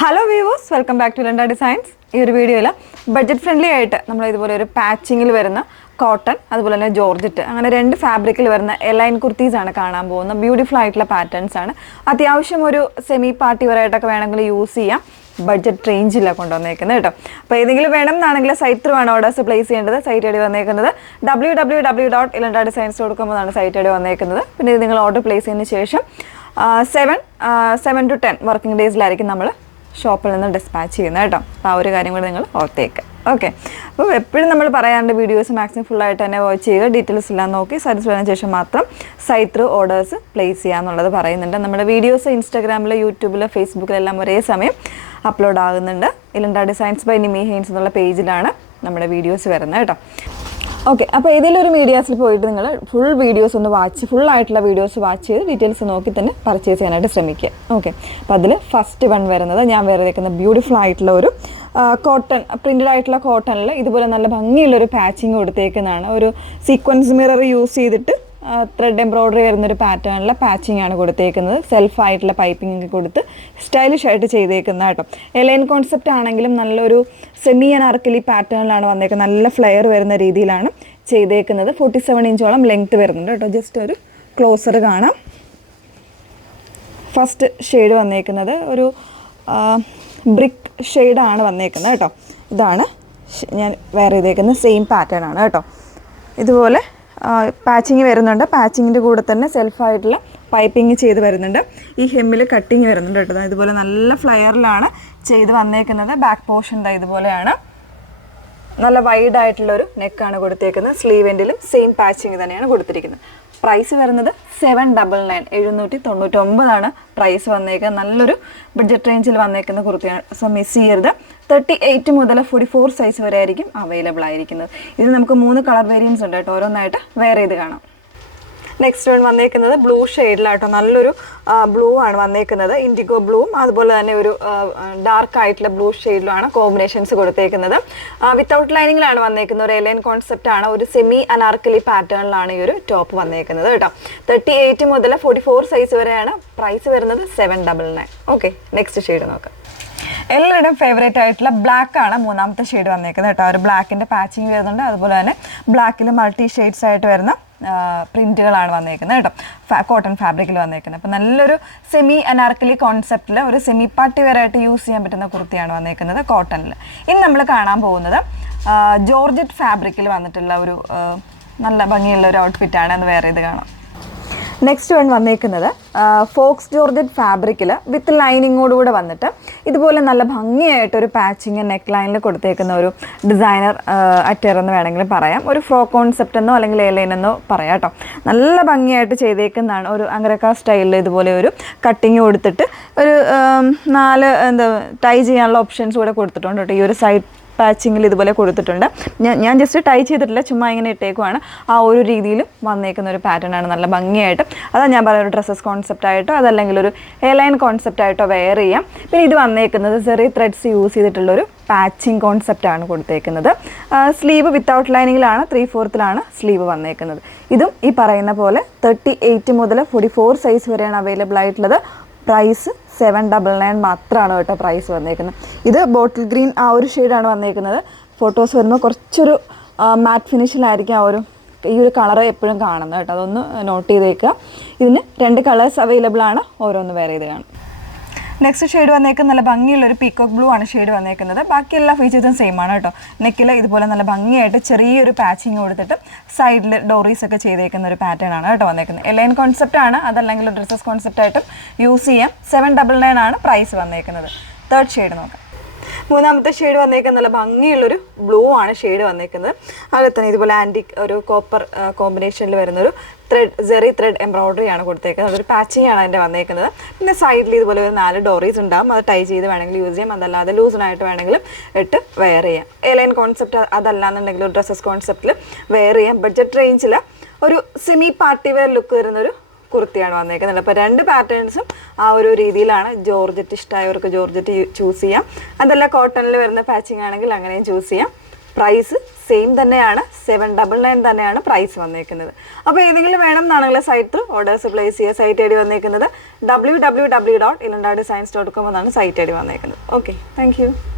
Hello viewers, welcome back to ലണ്ട designs. ഈ ഒരു വീഡിയോയിൽ ബഡ്ജറ്റ് ഫ്രണ്ട്ലി ആയിട്ട് നമ്മൾ ഇതുപോലെ ഒരു പാച്ചിങ്ങിൽ വരുന്ന കോട്ടൺ, അതുപോലെ തന്നെ ജോർജറ്റ്, അങ്ങനെ രണ്ട് ഫാബ്രിക്കിൽ വരുന്ന എലൈൻ കുർത്തീസാണ് കാണാൻ പോകുന്നത്. ബ്യൂട്ടിഫുൾ ആയിട്ടുള്ള പാറ്റേൺസ് ആണ്. അത്യാവശ്യം ഒരു സെമി പാർട്ടി വെയറായിട്ടൊക്കെ വേണമെങ്കിൽ യൂസ് ചെയ്യാം. ബഡ്ജറ്റ് റേഞ്ചിലാണ് കൊണ്ടുവന്നേക്കുന്നത് കേട്ടോ. അപ്പോൾ ഏതെങ്കിലും വേണം എന്നാണെങ്കിൽ സൈറ്റ് ത്രൂ ആണ് ഓർഡേഴ്സ് പ്ലേസ് ചെയ്യേണ്ടത്. സൈറ്റ് ഐ ഡി വന്നേക്കുന്നത് www.ilandadesigns.com എന്നാണ് സൈറ്റ് ഐ ഡി വന്നേക്കുന്നത്. പിന്നെ ഇത് നിങ്ങൾ ഓർഡർ പ്ലേസ് ചെയ്തതിന് ശേഷം 7 to 10 വർക്കിംഗ് ഡേയ്സിലായിരിക്കും നമ്മൾ ഷോപ്പിൽ നിന്ന് ഡിസ്പാച്ച് ചെയ്യുന്നത് കേട്ടോ. അപ്പോൾ ആ ഒരു കാര്യം കൂടി നിങ്ങൾ ഓർത്തേക്ക്. ഓക്കെ, അപ്പോൾ എപ്പോഴും നമ്മൾ പറയാറുണ്ട് വീഡിയോസ് മാക്സിമം ഫുള്ളായിട്ട് തന്നെ വാച്ച് ചെയ്യുക. ഡീറ്റെയിൽസ് എല്ലാം നോക്കി സാറ്റിസ്ഫൈ ആയതിനു ശേഷം മാത്രം സൈറ്റ് ത്രൂ ഓർഡേഴ്സ് പ്ലേസ് ചെയ്യാന്നുള്ളത് പറയുന്നുണ്ട്. നമ്മുടെ വീഡിയോസ് ഇൻസ്റ്റാഗ്രാമിൽ, യൂട്യൂബിൽ, ഫേസ്ബുക്കിലെല്ലാം ഒരേ സമയം അപ്ലോഡ് ആകുന്നുണ്ട്. ഇലണ്ട ഡിസൈൻസ് ബൈ നിമി ഹെയ്ൻസ് എന്നുള്ള പേജിലാണ് നമ്മുടെ വീഡിയോസ് വരുന്നത് കേട്ടോ. ഓക്കെ, അപ്പോൾ ഏതെങ്കിലും ഒരു മീഡിയാസിൽ പോയിട്ട് നിങ്ങൾ ഫുൾ വീഡിയോസ് ഒന്ന് ഫുള്ളായിട്ടുള്ള വീഡിയോസ് വാച്ച് ചെയ്ത് ഡീറ്റെയിൽസ് നോക്കി തന്നെ പർച്ചേസ് ചെയ്യാനായിട്ട് ശ്രമിക്കുക. ഓക്കെ, അപ്പോൾ അതിൽ ഫസ്റ്റ് വൺ വരുന്നത് ഞാൻ വേറെ വയ്ക്കുന്ന ബ്യൂട്ടിഫുൾ ആയിട്ടുള്ള ഒരു കോട്ടൺ, പ്രിൻറ്റഡ് ആയിട്ടുള്ള കോട്ടണിൽ ഇതുപോലെ നല്ല ഭംഗിയുള്ളൊരു പാച്ചിങ് കൊടുത്തേക്കുന്നതാണ്. ഒരു സീക്വൻസ് മിറർ യൂസ് ചെയ്തിട്ട് ത്രെഡ് എംബ്രോയ്ഡറി വരുന്നൊരു പാറ്റേണിലെ പാച്ചിങ് ആണ് കൊടുത്തേക്കുന്നത്. സെൽഫായിട്ടുള്ള പൈപ്പിംഗ് ഒക്കെ കൊടുത്ത് സ്റ്റൈലിഷ് ആയിട്ട് ചെയ്തേക്കുന്ന കേട്ടോ. എലൈൻ കോൺസെപ്റ്റ് ആണെങ്കിലും നല്ലൊരു സെമി അനാർക്കലി പാറ്റേണിലാണ് വന്നേക്കുന്നത്. നല്ല ഫ്ലെയർ വരുന്ന രീതിയിലാണ് ചെയ്തേക്കുന്നത്. 47 ഇഞ്ചോളം ലെങ്ത്ത് വരുന്നുണ്ട് കേട്ടോ. ജസ്റ്റ് ഒരു ക്ലോസർ കാണാം. ഫസ്റ്റ് ഷെയ്ഡ് വന്നേക്കുന്നത് ഒരു ബ്രിക്ക് ഷെയ്ഡാണ് വന്നേക്കുന്നത് കേട്ടോ. ഇതാണ് ഞാൻ വേറെ ചെയ്തേക്കുന്ന സെയിം പാറ്റേൺ ആണ് കേട്ടോ. ഇതുപോലെ പാച്ചിങ് വരുന്നുണ്ട്. പാച്ചിങ്ങിൻ്റെ കൂടെ തന്നെ സെൽഫായിട്ടുള്ള പൈപ്പിംഗ് ചെയ്ത് വരുന്നുണ്ട്. ഈ ഹെമ്മിൽ കട്ടിങ് വരുന്നുണ്ട് കേട്ടോ. ഇതുപോലെ നല്ല ഫ്ലെയറിലാണ് ചെയ്ത് വന്നേക്കുന്നത്. ബാക്ക് പോർഷൻ ഇതുപോലെയാണ്. നല്ല വൈഡ് ആയിട്ടുള്ളൊരു നെക്കാണ് കൊടുത്തേക്കുന്നത്. സ്ലീവ് എൻഡിലും സെയിം പാച്ചിങ് തന്നെയാണ് കൊടുത്തിരിക്കുന്നത്. പ്രൈസ് വരുന്നത് 799 799 പ്രൈസ് വന്നേക്കുന്നത്. നല്ലൊരു ബഡ്ജറ്റ് റേഞ്ചിൽ വന്നേക്കുന്ന കുർത്തിയാണ്. സോ മിസ് ചെയ്യരുത്. 38 മുതൽ 44 സൈസ് വരെ ആയിരിക്കും അവൈലബിൾ ആയിരിക്കുന്നത്. ഇത് നമുക്ക് 3 കളർ വേരിയൻസ് ഉണ്ട് കേട്ടോ. ഓരോന്നായിട്ട് വേറെ ചെയ്ത് കാണാം. നെക്സ്റ്റ് വൺ വന്നേക്കുന്നത് ബ്ലൂ ഷെയ്ഡിലാട്ടോ. നല്ലൊരു ബ്ലൂ ആണ് വന്നേക്കുന്നത്. ഇൻഡിഗോ ബ്ലൂവും അതുപോലെ തന്നെ ഒരു ഡാർക്ക് ആയിട്ടുള്ള ബ്ലൂ ഷെയ്ഡിലുമാണ് കോമ്പിനേഷൻസ് കൊടുത്തേക്കുന്നത്. വിത്തൗട്ട് ലൈനിങ്ങിലാണ് വന്നേക്കുന്നത്. ഒരു എലൈൻ കോൺസെപ്റ്റ് ആണ്. ഒരു സെമി അനാർക്കലി പാറ്റേണിലാണ് ഈ ഒരു ടോപ്പ് വന്നേക്കുന്നത് കേട്ടോ. 38 മുതൽ 44 സൈസ് വരെയാണ്. പ്രൈസ് വരുന്നത് 799. ഓക്കെ, നെക്സ്റ്റ് ഷെയ്ഡ് നോക്കാം. എല്ലാവരുടെയും ഫേവറേറ്റ് ആയിട്ടുള്ള ബ്ലാക്ക് ആണ് മൂന്നാമത്തെ ഷെയ്ഡ് വന്നേക്കുന്നത് കേട്ടോ. ഒരു ബ്ലാക്കിൻ്റെ പാച്ചിങ് വരുന്നുണ്ട്. അതുപോലെ തന്നെ ബ്ലാക്കിൽ മൾട്ടി ഷെയ്ഡ്സ് ആയിട്ട് വരുന്ന പ്രിൻറ്റുകളാണ് വന്നേക്കുന്നത് കേട്ടോ. കോട്ടൺ ഫാബ്രിക്കിൽ വന്നേക്കുന്നത്. അപ്പോൾ നല്ലൊരു സെമി അനാർക്കലി കോൺസെപ്റ്റിൽ ഒരു സെമി പാർട്ടി വെയറായിട്ട് യൂസ് ചെയ്യാൻ പറ്റുന്ന കുർത്തിയാണ് വന്നേക്കുന്നത് കോട്ടണിൽ. ഇനി നമ്മൾ കാണാൻ പോകുന്നത് ജോർജറ്റ് ഫാബ്രിക്കിൽ വന്നിട്ടുള്ള ഒരു നല്ല ഭംഗിയുള്ള ഒരു ഔട്ട്ഫിറ്റാണ്. അത് വേറെ ഇത് കാണാം. നെക്സ്റ്റ് വൺ വന്നേക്കുന്നത് ഫോക്സ് ജോർജറ്റ് ഫാബ്രിക്കിൽ വിത്ത് ലൈനിങ്ങോടുകൂടെ വന്നിട്ട് ഇതുപോലെ നല്ല ഭംഗിയായിട്ടൊരു പാച്ചിങ് നെക്ക് ലൈനിൽ കൊടുത്തേക്കുന്ന ഒരു ഡിസൈനർ അറ്റയർ എന്ന് വേണമെങ്കിൽ പറയാം. ഒരു ഫ്രോക്ക് കോൺസെപ്റ്റ് എന്നോ അല്ലെങ്കിൽ എയർലൈൻ എന്നോ പറയാം കേട്ടോ. നല്ല ഭംഗിയായിട്ട് ചെയ്തേക്കുന്നതാണ്. ഒരു അങ്കരക്ക സ്റ്റൈലിൽ ഇതുപോലെ ഒരു കട്ടിങ് കൊടുത്തിട്ട് ഒരു 4 ടൈ ചെയ്യാനുള്ള ഓപ്ഷൻസ് കൂടെ കൊടുത്തിട്ടുണ്ട് കേട്ടോ. ഈ ഒരു സൈഡ് പാച്ചിങ്ങിൽ ഇതുപോലെ കൊടുത്തിട്ടുണ്ട്. ഞാൻ ജസ്റ്റ് ടൈ ചെയ്തിട്ടില്ല, ചുമ്മാ ഇങ്ങനെ ഇട്ടേക്കുവാണ്. ആ ഒരു രീതിയിൽ വന്നേക്കുന്ന ഒരു പാറ്റേൺ ആണ്. നല്ല ഭംഗിയായിട്ട് അതാണ് ഞാൻ പറയുന്ന ഒരു ഡ്രസ്സസ് കോൺസെപ്റ്റായിട്ടോ അതല്ലെങ്കിൽ ഒരു എയർലൈൻ കോൺസെപ്റ്റായിട്ടോ വെയർ ചെയ്യാം. പിന്നെ ഇത് വന്നേക്കുന്നത് ചെറിയ ത്രെഡ്സ് യൂസ് ചെയ്തിട്ടുള്ളൊരു പാച്ചിങ് കോൺസെപ്റ്റാണ് കൊടുത്തേക്കുന്നത്. Sleeve without ലൈനിങ്ങിലാണ്. 3/4 സ്ലീവ് വന്നേക്കുന്നത്. ഇതും ഈ പറയുന്ന പോലെ 38 മുതൽ 44 സൈസ് വരെയാണ് അവൈലബിൾ ആയിട്ടുള്ളത്. പ്രൈസ് 799 മാത്രമാണ് കേട്ടോ പ്രൈസ് വന്നേക്കുന്നത്. ഇത് ബോട്ടിൽ ഗ്രീൻ ആ ഒരു ഷെയ്ഡാണ് വന്നേക്കുന്നത്. ഫോട്ടോസ് വരുമ്പോൾ കുറച്ചൊരു മാറ്റ് ഫിനിഷിലായിരിക്കും ഈ ഒരു കളർ എപ്പോഴും കാണുന്നത് കേട്ടോ. അതൊന്ന് നോട്ട് ചെയ്തേക്കുക. ഇതിന് 2 കളേഴ്സ് അവൈലബിൾ ആണ്. ഓരോന്ന് വേറെ ഇത് കാണും. നെക്സ്റ്റ് ഷെയ്ഡ് വന്നേക്കുന്നത് നല്ല ഭംഗിയുള്ളൊരു പീക്കോക്ക് ബ്ലൂ ആണ് ഷെയ്ഡ് വന്നേക്കുന്നത്. ബാക്കി എല്ലാ ഫീച്ചേഴ്സും സെയിം ആണ് കേട്ടോ. നെക്കിൽ ഇതുപോലെ നല്ല ഭംഗിയായിട്ട് ചെറിയൊരു പാച്ചിങ് കൊടുത്തിട്ട് സൈഡിൽ ഡോറീസ് ഒക്കെ ചെയ്തേക്കുന്ന ഒരു പാറ്റേൺ ആണ് കേട്ടോ വന്നേക്കുന്നത്. എലൈൻ കോൺസെപ്റ്റ് ആണ്. അതല്ലെങ്കിൽ ഡ്രസ്സസ് കോൺസെപ്റ്റ് ആയിട്ടും യൂസ് ചെയ്യാം. 799 പ്രൈസ് വന്നേക്കുന്നത്. തേർഡ് ഷെയ്ഡ് നോക്കാം. മൂന്നാമത്തെ ഷെയ്ഡ് വന്നേക്കുന്നത് നല്ല ഭംഗിയുള്ളൊരു ബ്ലൂ ആണ് ഷെയ്ഡ് വന്നേക്കുന്നത്. അതിൽ തന്നെ ഇതുപോലെ ആൻറ്റിക് ഒരു കോപ്പർ കോമ്പിനേഷനിൽ വരുന്നൊരു ജെറി ത്രെഡ് എംബ്രോയ്ഡറി ആണ് കൊടുത്തേക്കുന്നത്. അതൊരു പാച്ചിങ് ആണ് അതിൻ്റെ വന്നേക്കുന്നത്. പിന്നെ സൈഡിൽ ഇതുപോലെ ഒരു 4 ഡോറീസ് ഉണ്ടാകും. അത് ടൈ ചെയ്ത് വേണമെങ്കിൽ യൂസ് ചെയ്യാം. അതല്ലാതെ ലൂസിനായിട്ട് വേണമെങ്കിലും ഇട്ട് വെയർ ചെയ്യാം. എലൈൻ കോൺസെപ്റ്റ് അതല്ലാന്നുണ്ടെങ്കിൽ ഒരു ഡ്രസ്സസ് കോൺസെപ്റ്റിൽ വെയർ ചെയ്യാം. ബഡ്ജറ്റ് റേഞ്ചിൽ ഒരു സെമി പാർട്ടി വെയർ ലുക്ക് വരുന്നൊരു കുർത്തിയാണ് വന്നേക്കുന്നത്. അപ്പോൾ 2 പാറ്റേൺസും ആ ഒരു രീതിയിലാണ്. ജോർജറ്റ് ഇഷ്ടമായവർക്ക് ജോർജറ്റ് ചൂസ് ചെയ്യാം. അതല്ല കോട്ടണിൽ വരുന്ന പാച്ചിങ് ആണെങ്കിൽ അങ്ങനെയും ചൂസ് ചെയ്യാം. പ്രൈസ് സെയിം തന്നെയാണ്, 799 തന്നെയാണ് പ്രൈസ് വന്നേക്കുന്നത്. അപ്പോൾ ഏതെങ്കിലും വേണം എന്നാണെങ്കിൽ സൈറ്റ് ത്രൂ ഓർഡേഴ്സ് പ്ലേസ് ചെയ്യുക. സൈറ്റ് ഐ ഡി വന്നേക്കുന്നത് www.ilandadesigns.com എന്നാണ് സൈറ്റ് ഐ ഡി വന്നേക്കുന്നത്. Okay, thank you.